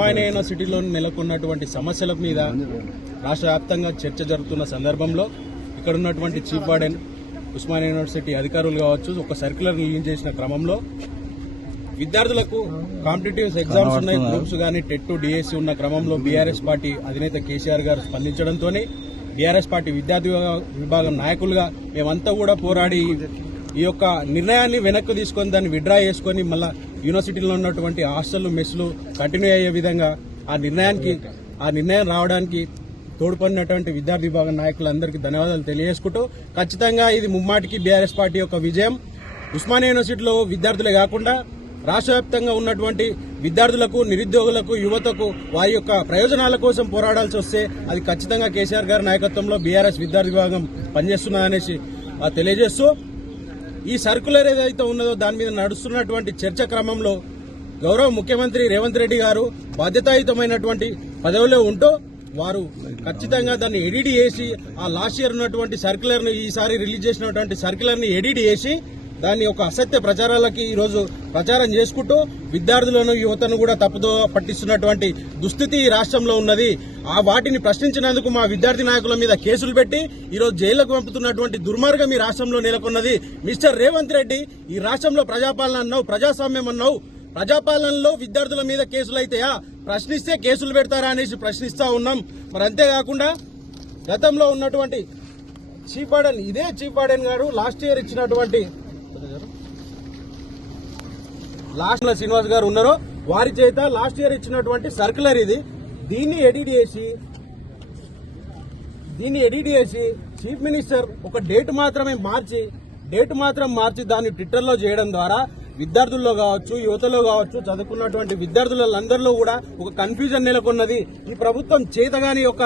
ఉస్మానియా యూనివర్సిటీలో నెలకొన్నటువంటి సమస్యల మీద రాష్ట్ర వ్యాప్తంగా చర్చ జరుగుతున్న సందర్భంలో ఇక్కడ ఉన్నటువంటి చీఫ్ వార్డెన్ ఉస్మానియా యూనివర్సిటీ అధికారులు కావచ్చు ఒక సర్క్యులర్ రిలీజ్ చేసిన క్రమంలో విద్యార్థులకు కాంపిటేటివ్ ఎగ్జామ్స్ ఉన్నాయి, గ్రూప్స్ కానీ టెట్ డిఎస్సి ఉన్న క్రమంలో బీఆర్ఎస్ పార్టీ అధినేత కేసీఆర్ గారు స్పందించడంతోనే బీఆర్ఎస్ పార్టీ విద్యార్థి విభాగం నాయకులుగా మేమంతా కూడా పోరాడి ఈ యొక్క నిర్ణయాన్ని వెనక్కి తీసుకొని దాన్ని విడ్రా చేసుకుని మళ్ళా యూనివర్సిటీలో ఉన్నటువంటి హాస్టళ్లు మెస్లు కంటిన్యూ అయ్యే విధంగా ఆ నిర్ణయం రావడానికి తోడ్పడినటువంటి విద్యార్థి విభాగం నాయకులందరికీ ధన్యవాదాలు తెలియజేసుకుంటూ ఖచ్చితంగా ఇది ముమ్మాటికి బీఆర్ఎస్ పార్టీ యొక్క విజయం. ఉస్మానియా యూనివర్సిటీలో విద్యార్థులే కాకుండా రాష్ట్ర వ్యాప్తంగా ఉన్నటువంటి విద్యార్థులకు, నిరుద్యోగులకు, యువతకు వారి యొక్క ప్రయోజనాల కోసం పోరాడాల్సి వస్తే అది ఖచ్చితంగా కేసీఆర్ గారి నాయకత్వంలో బీఆర్ఎస్ విద్యార్థి విభాగం పనిచేస్తున్నదనేసి తెలియజేస్తూ ఈ సర్కులర్ ఏదైతే ఉన్నదో దాని మీద నడుస్తున్నటువంటి చర్చ క్రమంలో గౌరవ ముఖ్యమంత్రి రేవంత్ రెడ్డి గారు బాధ్యతాయుతమైనటువంటి పదవిలో ఉంటూ వారు ఖచ్చితంగా దాన్ని ఎడిట్ చేసి ఆ లాస్ట్ ఇయర్ ఉన్నటువంటి సర్కులర్ ను ఈసారి రిలీజ్ చేసినటువంటి సర్కులర్ ని ఎడిట్ చేసి దాన్ని ఒక అసత్య ప్రచారాలకి ఈరోజు ప్రచారం చేసుకుంటూ విద్యార్థులను, యువతను కూడా తప్పుదో పట్టిస్తున్నటువంటి దుస్థితి ఈ రాష్ట్రంలో ఉన్నది. ఆ వాటిని ప్రశ్నించినందుకు మా విద్యార్థి నాయకుల మీద కేసులు పెట్టి ఈరోజు జైళ్లకు పంపుతున్నటువంటి దుర్మార్గం ఈ రాష్ట్రంలో నెలకొన్నది. మిస్టర్ రేవంత్ రెడ్డి, ఈ రాష్ట్రంలో ప్రజాపాలన అన్నావు, ప్రజాస్వామ్యం అన్నావు, ప్రజాపాలనలో విద్యార్థుల మీద కేసులు అయితాయా? ప్రశ్నిస్తే కేసులు పెడతారా అనేసి ప్రశ్నిస్తా ఉన్నాం. మరి అంతేకాకుండా గతంలో ఉన్నటువంటి చీఫ్ వార్డెన్, ఇదే చీఫ్ వార్డెన్ గారు లాస్ట్ ఇయర్ ఇచ్చినటువంటి శ్రీనివాస్ గారు ఉన్నారో వారి చేత లాస్ట్ ఇయర్ ఇచ్చినటువంటి సర్కులర్ ఇది. దీన్ని ఎడిట్ చేసి చీఫ్ మినిస్టర్ ఒక డేట్ మాత్రం మార్చి దాన్ని ట్విట్టర్లో చేయడం ద్వారా విద్యార్థుల్లో కావచ్చు, యువతలో కావచ్చు, చదువుకున్నటువంటి విద్యార్థులందరిలో కూడా ఒక కన్ఫ్యూజన్ నెలకొన్నది. ఈ ప్రభుత్వం చేతగాని ఒక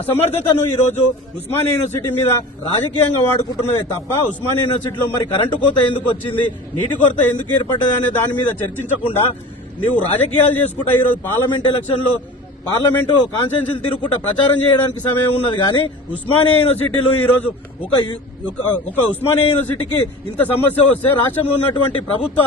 అసమర్థతను ఈ రోజు ఉస్మానియా యూనివర్సిటీ మీద రాజకీయంగా వాడుకుంటున్నదే తప్ప ఉస్మానియా యూనివర్సిటీలో మరి కరెంటు కోత ఎందుకు వచ్చింది, నీటి కొరత ఎందుకు ఏర్పడ్డది అనే దాని మీద చర్చించకుండా నీవు రాజకీయాలు చేసుకుంటా ఈరోజు పార్లమెంటు కాన్స్టిట్యున్సీలు తిరుగుకుంటా ప్రచారం చేయడానికి సమయం ఉన్నది. కానీ ఉస్మానియా యూనివర్సిటీలో ఈ రోజు ఒక ఉస్మానియా యూనివర్సిటీకి ఇంత సమస్య వస్తే రాష్ట్రంలో ఉన్నటువంటి ప్రభుత్వ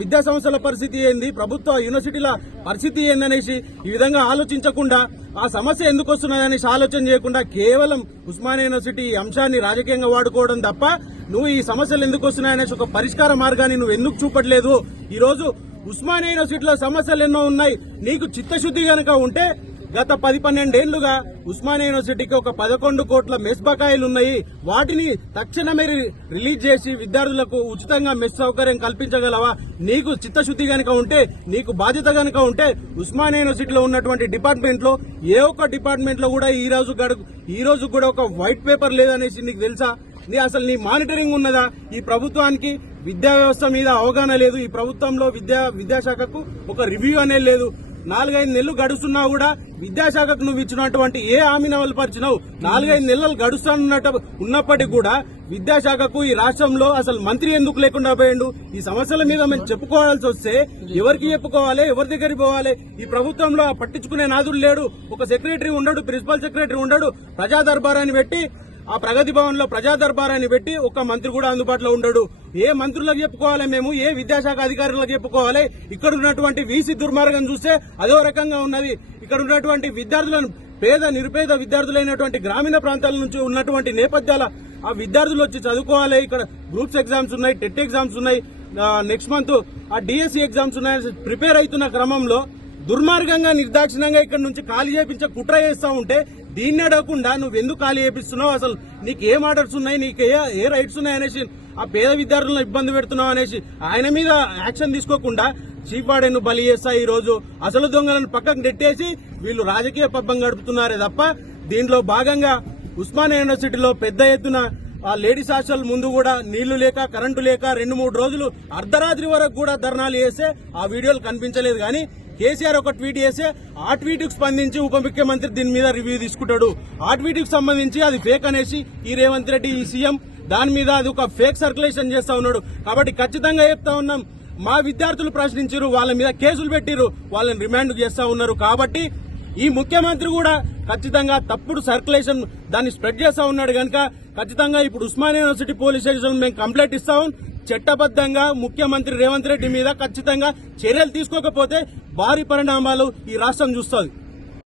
విద్యా సంస్థల పరిస్థితి ఏంది, ప్రభుత్వ యూనివర్సిటీల పరిస్థితి ఏందనేసి ఈ విధంగా ఆలోచించకుండా ఆ సమస్య ఎందుకు వస్తున్నదనేసి ఆలోచన చేయకుండా కేవలం ఉస్మానియా యూనివర్సిటీ ఈ అంశాన్ని రాజకీయంగా వాడుకోవడం తప్ప నువ్వు ఈ సమస్యలు ఎందుకు వస్తున్నాయనేసి ఒక పరిష్కార మార్గాన్ని నువ్వు ఎందుకు చూపట్లేదు? ఈ రోజు ఉస్మానియా యూనివర్సిటీలో సమస్యలు ఎన్నో ఉన్నాయి. నీకు చిత్తశుద్ది గనక ఉంటే గత 10-12 ఏళ్లుగా ఉస్మానియా యూనివర్సిటీకి ఒక 11 కోట్ల మెస్ బకాయిలు ఉన్నాయి. వాటిని తక్షణమే రిలీజ్ చేసి విద్యార్థులకు ఉచితంగా మెస్ సౌకర్యం కల్పించగలవా? నీకు చిత్తశుద్ది గనక ఉంటే, నీకు బాధ్యత గనక ఉంటే ఉస్మానియా యూనివర్సిటీలో ఉన్నటువంటి డిపార్ట్మెంట్ లో ఏ ఒక్క డిపార్ట్మెంట్ లో కూడా ఈ రోజు కూడా ఒక వైట్ పేపర్ లేదనేసి నీకు తెలుసా? అసలు నీ మానిటరింగ్ ఉన్నదా? ఈ ప్రభుత్వానికి విద్యా వ్యవస్థ మీద అవగాహన లేదు. ఈ ప్రభుత్వంలో విద్యాశాఖకు ఒక రివ్యూ అనేది లేదు. 4-5 నెలలు గడుస్తున్నా కూడా విద్యాశాఖకు నువ్వు ఇచ్చినటువంటి ఏ హామీని అమలుపరిచినావు? 4-5 నెలలు ఉన్నప్పటికీ కూడా విద్యాశాఖకు ఈ రాష్ట్రంలో అసలు మంత్రి ఎందుకు లేకుండా పోయిండు? ఈ సమస్యల మీద మేము చెప్పుకోవాల్సి వస్తే ఎవరికి చెప్పుకోవాలి, ఎవరి దగ్గరికి పోవాలి? ఈ ప్రభుత్వంలో పట్టించుకునే నాదుడు లేడు. ఒక సెక్రటరీ ఉండడు, ప్రిన్సిపల్ సెక్రటరీ ఉండడు. ప్రజా దర్బారాన్ని పెట్టి ఆ ప్రగతి భవన్ లో ప్రజా దర్బారాన్ని పెట్టి ఒక మంత్రి కూడా అందుబాటులో ఉండడు. ఏ మంత్రులకు చెప్పుకోవాలి మేము? ఏ విద్యాశాఖ అధికారులకు చెప్పుకోవాలి? ఇక్కడ ఉన్నటువంటి వీసీ దుర్మార్గం చూస్తే అదో రకంగా ఉన్నది. ఇక్కడ ఉన్నటువంటి విద్యార్థులను నిరుపేద విద్యార్థులైనటువంటి గ్రామీణ ప్రాంతాల నుంచి ఉన్నటువంటి నేపథ్యాల ఆ విద్యార్థులు వచ్చి చదువుకోవాలి. ఇక్కడ గ్రూప్స్ ఎగ్జామ్స్ ఉన్నాయి, టెట్ ఎగ్జామ్స్ ఉన్నాయి, నెక్స్ట్ మంత్ ఆ డిఎస్సి ఎగ్జామ్స్ ఉన్నాయి. ప్రిపేర్ అవుతున్న క్రమంలో దుర్మార్గంగా, నిర్దాక్షిణ్యంగా ఇక్కడ నుంచి ఖాళీ చేయించే కుట్ర చేస్తా ఉంటే దీన్ని అడగకుండా నువ్వు ఎందుకు ఖాళీ చేపిస్తున్నావు? అసలు నీకు ఏం ఆర్డర్స్ ఉన్నాయి, నీకు ఏ రైట్స్ ఉన్నాయి అనేసి ఆ పేద విద్యార్థులను ఇబ్బంది పెడుతున్నావు అనేసి ఆయన మీద యాక్షన్ తీసుకోకుండా చీఫ్ వార్డెన్ బలి చేస్తా ఈ రోజు అసలు దొంగలను పక్కకు నెట్టేసి వీళ్ళు రాజకీయ పబ్బం గడుపుతున్నారే తప్ప దీంట్లో భాగంగా ఉస్మానియా యూనివర్సిటీలో పెద్ద ఎత్తున ఆ లేడీస్ హాస్టల్ ముందు కూడా నీళ్లు లేక, కరెంటు లేక 2-3 రోజులు అర్ధరాత్రి వరకు కూడా ధర్నాలు చేస్తే ఆ వీడియోలు కనిపించలేదు. కానీ కేసీఆర్ ఒక ట్వీట్ చేస్తే ఆ ట్వీట్ కు స్పందించి ఉప ముఖ్యమంత్రి దీని మీద రివ్యూ తీసుకుంటాడు. ఆ ట్వీట్ కు సంబంధించి అది ఫేక్ అనేసి ఈ రేవంత్ రెడ్డి, ఈ సీఎం దాని మీద అది ఒక ఫేక్ సర్క్యులేషన్ చేస్తా ఉన్నాడు. కాబట్టి ఖచ్చితంగా చెప్తా ఉన్నాం, మా విద్యార్థులు ప్రశ్నించారు, వాళ్ళ మీద కేసులు పెట్టిరు, వాళ్ళని రిమాండ్ చేస్తా ఉన్నారు. కాబట్టి ఈ ముఖ్యమంత్రి కూడా ఖచ్చితంగా తప్పుడు సర్క్యులేషన్ దాన్ని స్ప్రెడ్ చేస్తా ఉన్నాడు కనుక ఖచ్చితంగా ఇప్పుడు ఉస్మానియా యూనివర్సిటీ పోలీస్ స్టేషన్ మేము కంప్లైంట్ ఇస్తాం. చట్టబద్ధంగా ముఖ్యమంత్రి రేవంత్ రెడ్డి మీద ఖచ్చితంగా చర్యలు తీసుకోకపోతే భారీ పరిణామాలు ఈ రాష్ట్రం చూస్తుంది.